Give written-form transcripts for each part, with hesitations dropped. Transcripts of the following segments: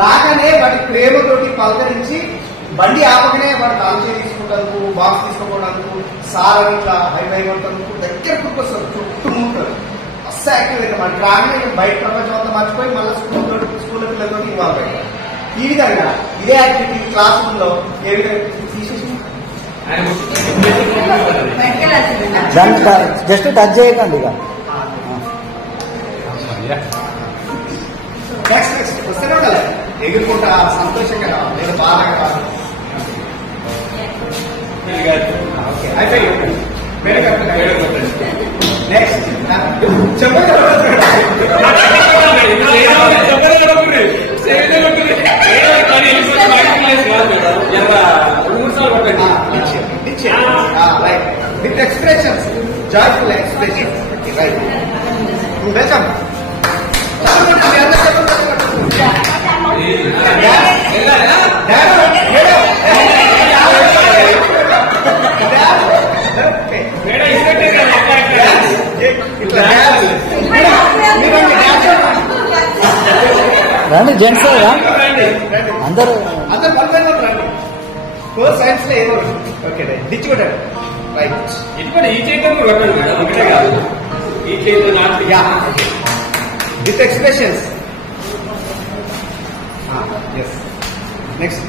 రాగానే వాటి ప్రేమతోటి పలకరించి బండి ఆపకనే వాడు కాల్చే తీసుకుంటాను, బాక్స్ తీసుకోవడానికి, సార్ ఇట్లా హైవై కొట్టడానికి దగ్గరకు వస్తారు, చుట్టుముంటారు. అస్సలు యాక్టివ్ అయితే మనకి రాగానే బయట ప్రపంచం అంతా మర్చిపోయి మళ్ళీ స్కూల్ పిల్లలతో ఇన్వాల్వ్ అయ్యారు. ఈ విధంగా ఇదే యాక్టివిటీ క్లాస్ రూమ్ లో ఏ విధంగా తీసేసి జస్ట్ టచ్ చేయకండి. ఇక నెక్స్ట్ వస్తేనే ఉండాలి, ఎగురుకుంటా సంతోషంగా నేను బాగా అయిపోయి నెక్స్ట్ చెప్పండి. Right. With expressions, joyful expressions. Right. Beckham. రండి జెంట్స్ అందరూ సైన్స్ లో ఏదో ఓకే డిచ్ కొట్టాడు. రైట్. ఇది కూడా ఈ చేతితో కొట్టాడు మేడం, ఒకటే కాదు. ఈ చేతితో నాకు with expressions. Next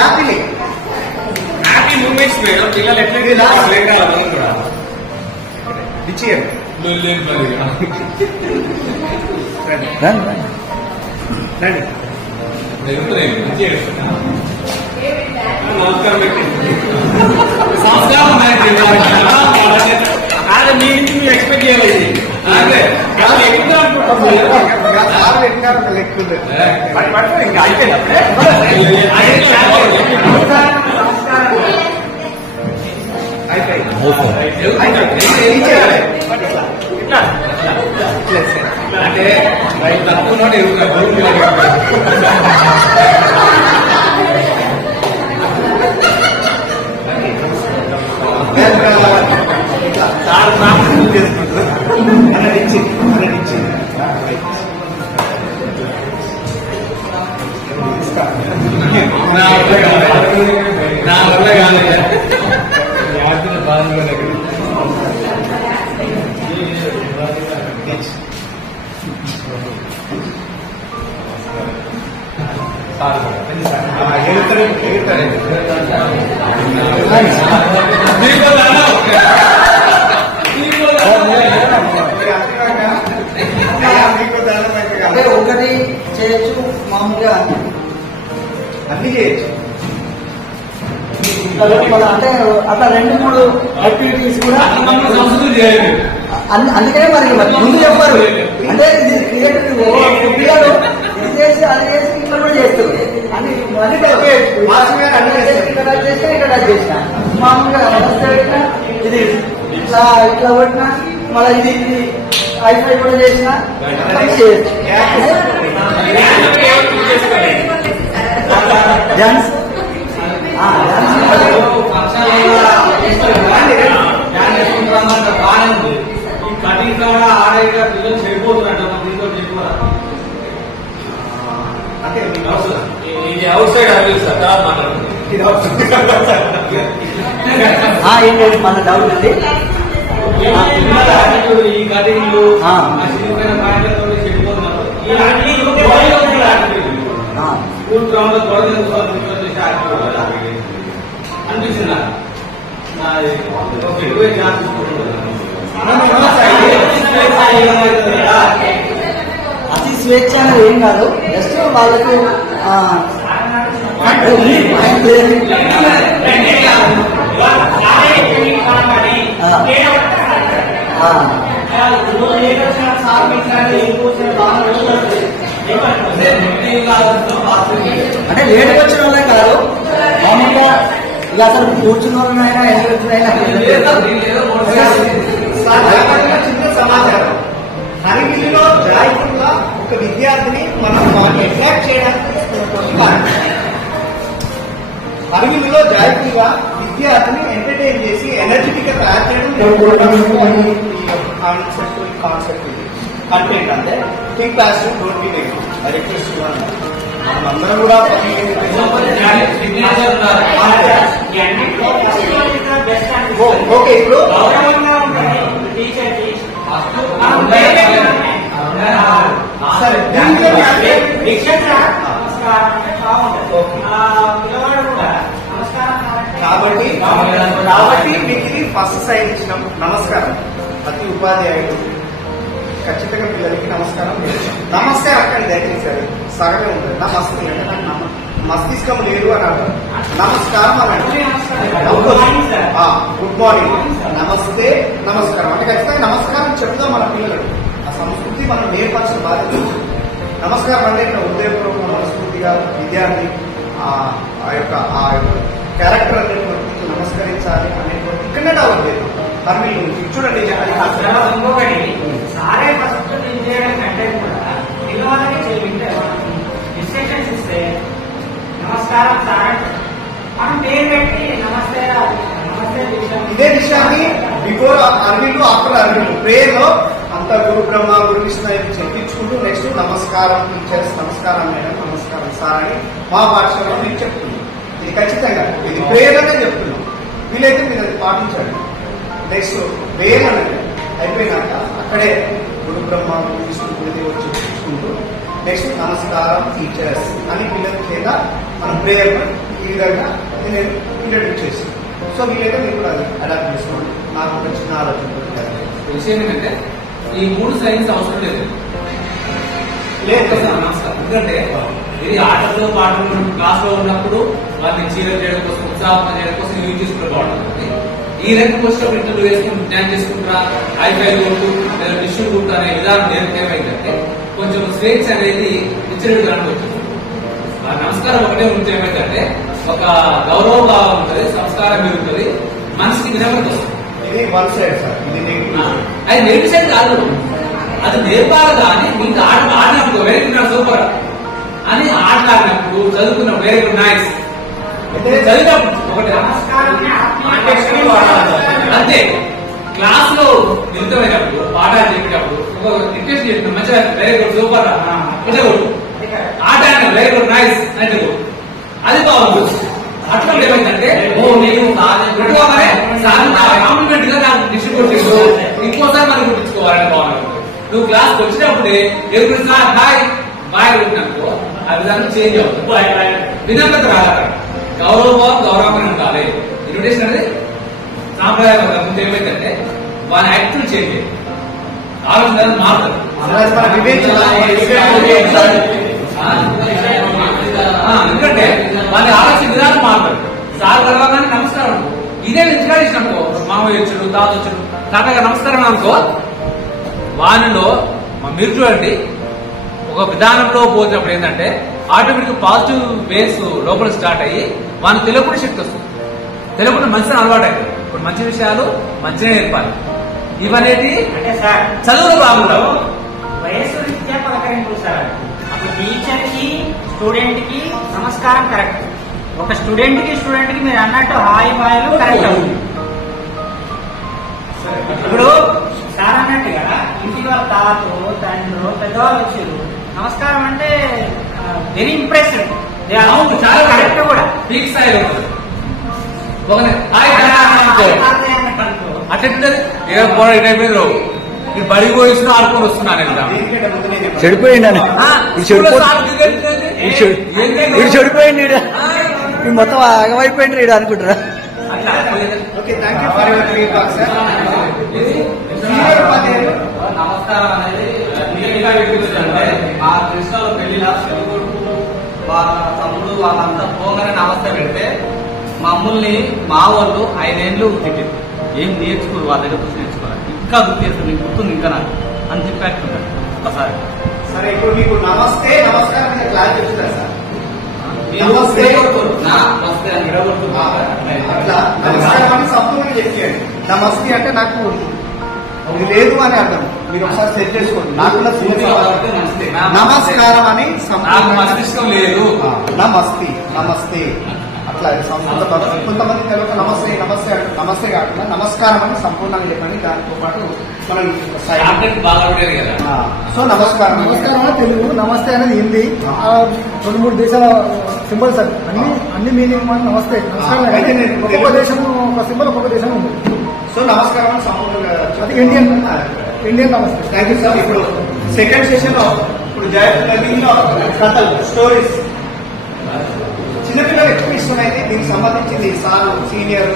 happily happy moments madam. పిల్లలు ఎట్లా కూడా డిచ్ చేయండి. రండి రండి. నమస్కారం సంస్కారం అదే మీ నుంచి మీరు ఎక్స్పెక్ట్ చేయాలి. అదే ఇంకా అయిపోయినప్పుడే అంటే తక్కువ నా వల్ల కాదు బాగా అంటే ఒకటి చేయొచ్చు, మామూలుగా అన్ని చేయొచ్చు. అంటే అట్లా 2-3 యాక్టివిటీస్ కూడా సంస్కృతి చేయాలి. అందుకనే మరి ముందు చెప్పారు. అంటే ఇది క్రియేటివ్ పిల్లలు ఇది చేసి అది చేసి ఇట్లా కూడా చేస్తారు. అని ఇక్కడ చేస్తే ఇక్కడ చేసిన మామూలుగా ఇది ఇట్లా ఇట్లా కొట్టినా మళ్ళీ ఇది ఇది ఐఫై కూడా చేసిన డాన్స్ కటింగ్ కూడా ఆడగా పిల్లలు చెడిపోతున్నట్టు దీంతో చెడిపోరా. ఇది అవుట్ సైడ్ అవ్వాలి సార్, తర్వాత మాట్లాడుతుంది. మన డౌట్ ఉంది. ఈ కటింగ్లు చిన్న పాయింట్లతో చెడిపోతున్నారు. స్కూల్ గ్రౌండ్ లో గొడవ చేసే అనిపించిందా? అతి స్వేచ్ఛ అనేది ఏం కాదు, జస్ట్ వాళ్ళకు అంటే లేట్గా వచ్చిన వాళ్ళే కాదు, మామూలుగా ఇలా అసలు కూర్చున్న వాళ్ళైనా ఎంత వచ్చినైనా చిన్న సమాచారం. హరిగిరిలో జాయిఫుల్గా ఒక విద్యార్థిని మనం అట్రాక్ట్ చేయడానికి హరిగిరిలో జాయిఫుల్గా విద్యార్థిని ఎంటర్టైన్ చేసి ఎనర్జెటిక్ గా తయారు చేయడం కాన్సెప్ట్ ఇది. కంటెంట్ అంటే think positive, don't be negative. I request you మనందరం కూడా ఓకే. ఇప్పుడు సరే కాబట్టి మీకు ఇది ఫస్ట్ సైన్ ఇచ్చినాం. నమస్కారం. ప్రతి ఉపాధ్యాయుడు ఖచ్చితంగా పిల్లలకి నమస్కారం. నమస్తే అక్కడ దయచేసారు సగమే ఉంటుంది. నమస్తే అంటే నాకు మస్తిష్కం లేదు అని అంటారు. నమస్కారం అని గుడ్ మార్నింగ్, నమస్తే, నమస్కారం అంటే ఖచ్చితంగా నమస్కారం చెప్తాం మన పిల్లలకు. ఆ సంస్కృతి మనం నేర్పాల్సిన బాధ్యత. నమస్కారం అంటే ఇక్కడ ఉదయపూర్వక మనస్ఫూర్తిగా విద్యార్థి ఆ యొక్క క్యారెక్టర్ అనేటువంటి నమస్కరించాలి అనేటువంటి ఇక్కడనే డెవలప్ చేద్దాం. మరి మీరు చూడండి ఇంకొకటి సారే ఫస్ట్ చేయడం కంటే కూడా పిల్లవాళ్ళకి ఇన్స్ట్రక్షన్స్ ఇస్తే నమస్కారం సార్ మనం పేరు పెట్టి నమస్తే నమస్తే ఇదే విషయాన్ని before Aravind after Aravind prayer లో అంత గురు బ్రహ్మ గురు విష్ణు చెప్పించుకుంటూ నెక్స్ట్ నమస్కారం టీచర్స్, నమస్కారం మేడం, నమస్కారం సార్ అని మా పాఠశాలలో మీకు చెప్తున్నాం. ఇది ఖచ్చితంగా ఇది ప్రేయర్ అనే చెప్తున్నాం. వీలైతే మీరు అది పాటించండి. నెక్స్ట్ ప్రేయర్ అనేది అయిపోయినాక అక్కడే గురు బ్రహ్మ గురు విష్ణు గురుదేవ్ చెప్పించుకుంటూ నెక్స్ట్ నమస్కారం టీచర్స్ అని పిల్లల చేత మనం ప్రేయర్ ఈ విధంగా నేను ఇంట్రడ్యూస్ చేస్తాను. సో వీలైతే మీరు కూడా అడాప్ట్ చేసుకోండి. నాకు ఒక చిన్న ఆలోచన విషయం ఏంటంటే ఈ 3 సైన్స్ అవసరం లేదు కదా నమస్కారం. ఎందుకంటే ఇది ఆటల్లో పాటలు క్లాస్ లో ఉన్నప్పుడు వాళ్ళని చీరలు చేయడం కోసం, ఉత్సాహం చేయడం కోసం యూజ్ చేసుకునే బాగుంటుంది. ఈ రకం వచ్చినప్పుడు ఇంటర్వ్యూ వేసుకుని జ్ఞానం చేసుకుంటారా, ఐఫైల్ కొట్టు లేదా డిష్యూ కొట్టు అనే విధానం నేర్పితే ఏమైందంటే కొంచెం స్వేచ్ఛ అనేది ఇచ్చినట్టు అనుకోవచ్చు. నమస్కారం ఒకటే ఉంటే ఏమైందంటే ఒక గౌరవ భావం ఉంటుంది, సంస్కారం పెరుగుతుంది, మనసుకి వినపడి వస్తుంది. ఇది వన్ సైడ్ సార్. ఇది అది నెగిటివ్ సైడ్ కాదు, అది నేర్పాలి. కానీ మీకు ఆడినప్పుడు వెరీ గుడ్ సూపర్ అని ఆటలాడినప్పుడు చదువుకున్నప్పుడు వెరీ గుడ్ నైస్ చదివినప్పుడు ఒకటి అంతే. క్లాస్ లో మిలితమైనప్పుడు పాఠాలు చెప్పేటప్పుడు రిక్వెస్ట్ చెప్పిన మంచిగా వెరీ గుడ్ సూపర్ ఇట్లా కొట్టు, ఆట వెరీ గుడ్ నైస్ అంటే అది బాగుంటుంది. అట్లా ఏమైందంటే కాంప్లిమెంట్ గా నాకు డిస్ట్రిబ్యూట్ చేసుకో, ఇంకోసారి మనం గుర్తించుకోవాలని బాగుంటుంది. నువ్వు క్లాస్కి వచ్చినప్పుడే ఎవరు సార్ బాయ్ బాయ్ పెట్టినప్పుడు ఆ విధానం చేంజ్ అవుతుంది. వినమ్రత రావాలి, గౌరవం గౌరవం ఉండాలి. ఇన్విటేషన్ అనేది సాంప్రదాయ ముందు ఏమైందంటే వాళ్ళ యాక్టివ్ చేంజ్ అయ్యింది, ఆలోచన మారుతుంది. ఎందుకంటే వాళ్ళ ఆలోచన విధానం మారుతుంది. సార్ కలవగానే నమస్కారం, ఇదే ఇన్స్పిరేషన్ అనుకో, మామయ్య వచ్చాడు, తాత వచ్చాడు, తాతగా నమస్కారం అనుకో, వానిలో మీరు చూడండి ఒక విధానంలో పోతున్నప్పుడు ఏంటంటే ఆటోమేటిక్ పాజిటివ్ వేస్ లోపల స్టార్ట్ అయ్యి వాని తెలియకుండా శక్తి వస్తుంది. తెలియకుండా మంచిగా అలవాటు అవుతుంది. ఇప్పుడు మంచి విషయాలు మంచిగా నేర్పాలి. ఇవనేది అంటే సార్ చదువులు బాగుంటావు. వయస్సు రీత్యా పలకరింపు సార్. అప్పుడు టీచర్ కి స్టూడెంట్ కి నమస్కారం కరెక్ట్, ఒక స్టూడెంట్ కి మీరు అన్నట్టు హాయ్ బాయ్లు కరెక్ట్ అవుతుంది. ఇప్పుడు సార్ అన్నట్టుగా ఇంటికి వాళ్ళ తాతలు తండ్రులు పెద్దవాళ్ళు వచ్చారు, నమస్కారం అంటే వెరీ ఇంప్రెస్డ్, చాలా కరెక్ట్ కూడా పీక్ స్థాయిలో అట్లా బడి పోయిస్తున్నా ఆడుకొని వస్తున్నాను. చెడిపోయింది చెడిపోయింది మొత్తం ఆగమైపోయింది రీడు అనుకుంటారా? నమస్కారం అనేది మా కృష్ణలో పెళ్లిలా చెడుకొడుకు వాళ్ళ తమ్ముడు వాళ్ళంతా పోగానే నమస్తే పెడితే మమ్మల్ని మా వాళ్ళు 5 ఏళ్ళు తిట్టారు. ఏం నేర్చుకోరు, వాళ్ళ దగ్గర చూసి నేర్చుకోవాలి, ఇంకా గుర్తు చేస్తారు, నీకు గుర్తుంది ఇంకా నాకు అని చెప్పేట్టుకుంటారు ఒకసారి. సరే ఇప్పుడు మీకు నమస్తే నమస్కారం క్లాస్ చెప్తున్నారు సార్. నమస్తే అట్లా నమస్కారం అని సంపూర్ణంగా చెప్పేయండి. నమస్తే అంటే నాకు ఇది లేదు అని అర్థం. మీరు ఒకసారి సెట్ చేసుకోండి. నాకు నమస్కారం అని మస్తిష్కం లేదు. నమస్తే నమస్తే అట్లా సంస్కృత పదం. కొంతమంది తెలియక నమస్తే నమస్తే అంటే నమస్తే కాకుండా నమస్కారం అని సంపూర్ణంగా చెప్పండి. దాంతో పాటు మనం బాగా ఉండేది కదా. సో నమస్కారం. నమస్కారం అనేది తెలుగు, నమస్తే అనేది హిందీ. 2-3 దేశాల సింబల్స్ అది. అన్ని మీనింగ్ మనం నమస్తే నమస్కారం. ఒక్కొక్క దేశం ఒక సింబల్ ఒక్కొక్క దేశం ఉంది. సో నమస్కారం అని సంపూర్ణంగా అది ఇండియన్ నమస్తే. Thank you sir. ఇప్పుడు సెకండ్ సెషన్ లో ఇప్పుడు జయలో కథలు స్టోరీస్ చిన్నపిల్లలు ఎక్కువ ఇష్టమైతే దీనికి సంబంధించింది సార్ సీనియర్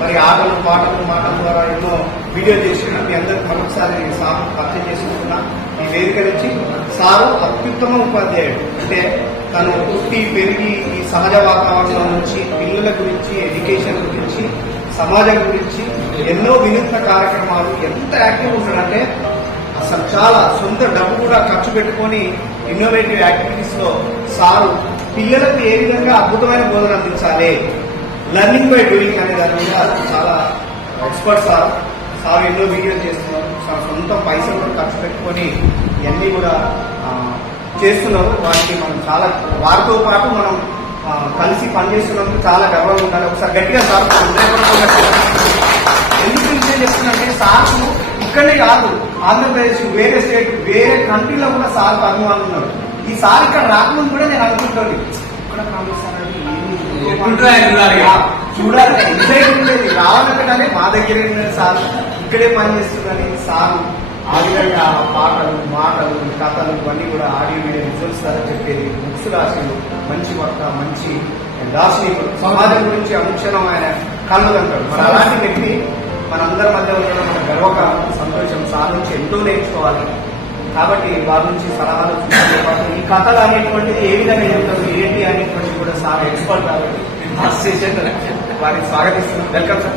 మరి ఆటలు పాటలు మాటల ద్వారా ఎన్నో వీడియో చేసి మీ అందరికి మరొకసారి సార్ పరిచయం చేసుకుంటున్నా. ఈ వేదిక నుంచి సారు అత్యుత్తమ ఉపాధ్యాయుడు. అంటే తను పుట్టి పెరిగి ఈ సహజ వాతావరణం నుంచి పిల్లల గురించి ఎడ్యుకేషన్ గురించి సమాజం గురించి ఎన్నో వినూత్న కార్యక్రమాలు ఎంత యాక్టివ్ ఉంటాడంటే అసలు చాలా సొంత డబ్బు కూడా ఖర్చు పెట్టుకొని ఇన్నోవేటివ్ యాక్టివిటీస్ లో సారు పిల్లలకు ఏ విధంగా అద్భుతమైన బోధన అందించాలి, లెర్నింగ్ బై డూయింగ్ అనే దాని మీద చాలా ఎక్స్పర్ట్ సార్ ఎన్నో వీడియోలు చేస్తున్నారు. సొంత పైసలు కూడా ఖర్చు పెట్టుకొని ఇవన్నీ కూడా చేస్తున్నారు. వాటికి మనం చాలా వారితో పాటు మనం కలిసి పనిచేస్తున్నందుకు చాలా గర్వంగా ఉండాలి. ఒకసారి గట్టిగా సార్ ఎందుకు విషయం చెప్తున్నంటే సార్ ఇక్కడే కాదు, ఆంధ్రప్రదేశ్ వేరే స్టేట్ వేరే కంట్రీలో కూడా సార్ అభిమానులు ఉన్నారు. ఈ సార్ ఇక్కడ రాకముందు కూడా నేను అనుకుంటాను ఇక్కడ చూడాలి ఉండేది రావాలంటే మా దగ్గరే సార్ ఇక్కడే పనిచేస్తుందని సార్ ఆ విధంగా పాటలు మాటలు కథలు ఇవన్నీ కూడా ఆడియో వీడియో రిజల్ట్స్ ద్వారా చెప్పేది. బుక్స్ రాసేది, మంచి వక్త, మంచి దార్శనికుడు, సమాజం గురించి అనుక్షణం ఆయన కళ్ళు అంటాడు. మరి అలాంటి వ్యక్తి మనందరి మధ్య ఉండడం మన గర్వకారం, సంతోషం. సార్ నుంచి ఎంతో నేర్చుకోవాలి. కాబట్టి వారి నుంచి సలహాలు చూసే పాటు ఈ కథలు అనేటువంటిది ఏ విధంగా చెప్తారు ఏంటి అనేటువంటిది కూడా సార్ ఎక్స్పర్ట్ కాబట్టి సెషన్ వారిని స్వాగతిస్తున్నాం. Welcome sir,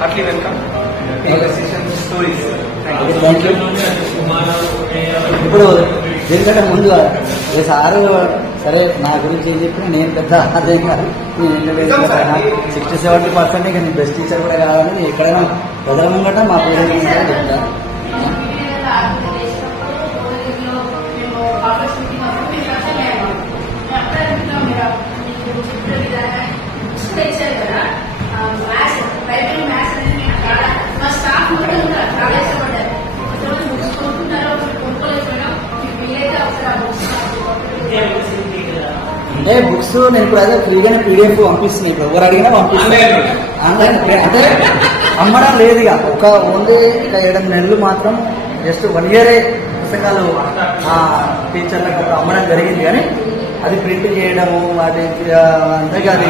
heartly welcome session stories. ఇప్పుడు దీనికంటే ముందు సారు సరే నా గురించి ఏం చెప్పినా నేను పెద్ద అదే కాదు, నేను 60-70% ఇక నేను బెస్ట్ టీచర్ కూడా కావాలని ఎక్కడైనా ప్రజల ముంగట మా పేరెంట్స్ చెప్తాను. అంటే బుక్స్ నేను ఇప్పుడు అదే ఫ్రీగానే పీడిఎఫ్ పంపిస్తున్నాయి. ఇప్పుడు ఎవరు అడిగినా పంపిస్తున్నాను. ఆన్లైన్ అంటే అమ్మడం లేదు. ఇక ఓన్లీ ఇక 7 నెలలు మాత్రం జస్ట్ 1 ఇయరే పుస్తకాలు టీచర్లకు అమ్మడం జరిగింది. కానీ అది ప్రింట్ చేయడము అది అంతగా అది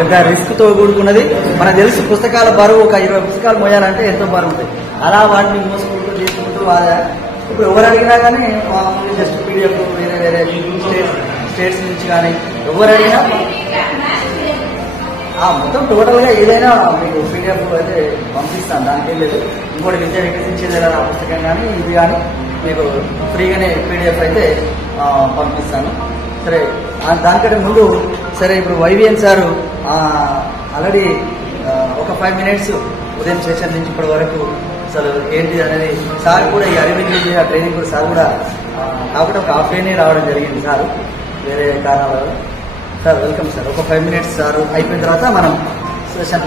పెద్ద రిస్క్ తో కూడుకున్నది. మనకు తెలుసు పుస్తకాల బరువు ఒక 20 పుస్తకాలు మోయాలంటే ఎంతో బరువు ఉంటుంది. అలా వాటిని మోసుకుంటూ తీసుకుంటూ ఇప్పుడు ఎవరు అడిగినా కానీ జస్ట్ పీడిఎఫ్ వేరే వేరే స్టేట్స్ నుంచి కానీ ఎవరు అడిగినా మొత్తం టోటల్ గా ఏదైనా మీకు పీడిఎఫ్ అయితే పంపిస్తాను, దానికి ఏం లేదు. ఇంకోటి విద్య వికసించేది ఆ పుస్తకం కానీ ఇది కానీ మీకు ఫ్రీగానే పీడిఎఫ్ అయితే పంపిస్తాను. సరే, దానికంటే ముందు సరే ఇప్పుడు వైవిఎన్ సారు ఆల్రెడీ ఒక 5 minutes ఉదయం సెషన్ నుంచి ఇప్పటి వరకు అసలు ఏంటి అనేది సార్ కూడా ఈ అరవింద్ విద్య ట్రైనింగ్ కూడా సార్ కూడా కాబట్టి ఒక హాఫ్ డేనే రావడం జరిగింది సార్ వేరే కారణాల వల్ల. Sir welcome sir. ఒక 5 minutes సార్ అయిపోయిన తర్వాత మనం సెషన్